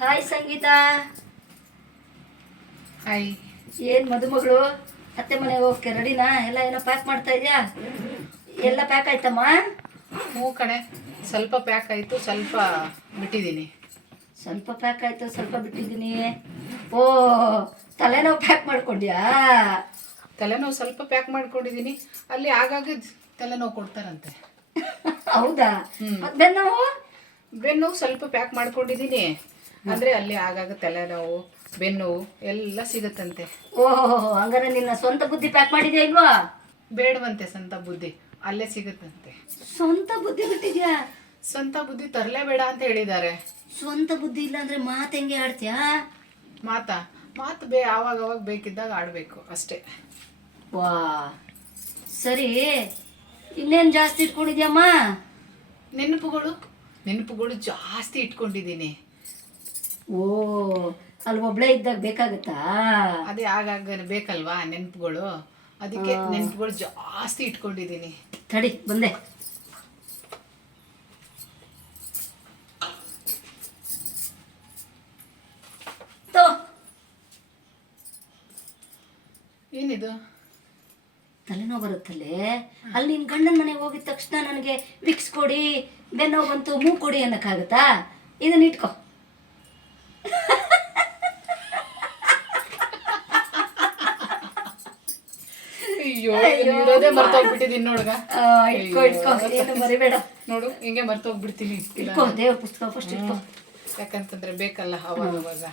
Hi ಸಂಗೀತ. Hi. ಏನು ಮದುಮಗಳು ಅತ್ತೆ ಮನೆಗೆ ಹೋಗಕ್ಕೆ ರೆಡಿನಾ? ಎಲ್ಲ ಏನೋ ಪ್ಯಾಕ್ ಮಾಡ್ತಾ ಇದೆಯಾ? ಎಲ್ಲ ಪ್ಯಾಕ್ ಆಯ್ತಮ್ಮ? ಹ್ಞೂ ಕಣೆ, ಸ್ವಲ್ಪ ಪ್ಯಾಕ್ ಆಯಿತು, ಸ್ವಲ್ಪ ಬಿಟ್ಟಿದ್ದೀನಿ. ಸ್ವಲ್ಪ ಪ್ಯಾಕ್ ಆಯಿತು, ಸ್ವಲ್ಪ ಬಿಟ್ಟಿದ್ದೀನಿ. ಓ, ತಲೆನೋವು ಪ್ಯಾಕ್ ಮಾಡ್ಕೊಂಡ್ಯಾ? ತಲೆನೋವು ಸ್ವಲ್ಪ ಪ್ಯಾಕ್ ಮಾಡ್ಕೊಂಡಿದ್ದೀನಿ. ಅಲ್ಲಿ ಆಗಾಗ ತಲೆನೋವು ಕೊಡ್ತಾರಂತೆ. ಹೌದಾ? ಬೆನ್ನೋವು? ಬೆನ್ನೋವು ಸ್ವಲ್ಪ ಪ್ಯಾಕ್ ಮಾಡ್ಕೊಂಡಿದ್ದೀನಿ. ಅಂದರೆ ಅಲ್ಲಿ ಆಗಾಗ ತಲೆನೋವು, ಬೆನ್ನೋವು ಎಲ್ಲ ಸಿಗುತ್ತಂತೆ. ಓಹೋ, ಹಂಗಾರೆ ನಿನ್ನ ಸ್ವಂತ ಬುದ್ಧಿ ಪ್ಯಾಕ್ ಮಾಡಿದ್ಯಾ ಇಲ್ವಾ? ಬೇಡವಂತೆ ಸ್ವಂತ ಬುದ್ಧಿ, ಅಲ್ಲೇ ಸಿಗುತ್ತಂತೆ. ಸ್ವಂತ ಬುದ್ಧಿ ಬಿಟ್ಟಿದ್ಯಾ? ಸ್ವಂತ ಬುದ್ಧಿ ತರಲೇಬೇಡ ಅಂತ ಹೇಳಿದ್ದಾರೆ. ಸ್ವಂತ ಬುದ್ಧಿ ಇಲ್ಲ ಅಂದ್ರೆ ಮಾತು ಹೆಂಗೆ ಆಡ್ತೀಯಾ? ಮಾತು ಆವಾಗ ಬೇಕಿದ್ದಾಗ ಆಡಬೇಕು ಅಷ್ಟೇ. ವಾ, ಸರಿ. ಇನ್ನೇನು ಜಾಸ್ತಿ ಇಟ್ಕೊಂಡಿದ್ಯಮ್ಮ? ನೆನಪುಗಳು ಜಾಸ್ತಿ ಇಟ್ಕೊಂಡಿದ್ದೀನಿ. ಓ, ಅಲ್ಲಿ ಒಬ್ಳೇ ಇದ್ದಾಗ ಬೇಕಾಗತ್ತಾ? ಅದೇ ಆಗಾಗ ಬೇಕಲ್ವಾ ನೆನಪುಗಳು, ಅದಕ್ಕೆ ನೆನಪುಗಳು ಜಾಸ್ತಿ ಇಟ್ಕೊಂಡಿದ್ದೀನಿ. ತಡಿ ಬಂದೆ. ಏನಿದು? ತಲೆನೋವು ಬರುತ್ತಲ್ಲೇ. ಅಲ್ಲಿ ನಿನ್ನ ಗಂಡನ ಮನೆಗೆ ಹೋಗಿದ ತಕ್ಷಣ ನನಗೆ ವಿಕ್ಸ್ ಕೊಡಿ, ಬೆನ್ನೋವು ಬಂತು, ಮೂ ಕೊಡಿ ಅನ್ನಕ್ಕಾಗತ್ತಾ? ಇದನ್ನ ಇಟ್ಕೋ. ಅಯ್ಯೋ, ಇರೋದೇ ಮರ್ತೋಗ್ಬಿಟ್ಟಿದ್ದೀನಿ ನೋಡ್ಗ. ಇಟ್ಕೋ ಇಟ್ಕೋ, ಏನು ಮರಿಬೇಡ. ನೋಡು, ಹಿಂಗೆ ಮರ್ತೋಗ್ಬಿಡ್ತೀನಿ. ಇಟ್ಕೋ, ದೇವ್ರ ಪುಸ್ತಕ ಫಸ್ಟ್ ಇಟ್ಕೋ. ಯಾಕಂತಂದ್ರೆ ಬೇಕಲ್ಲ ಅವಾಗ.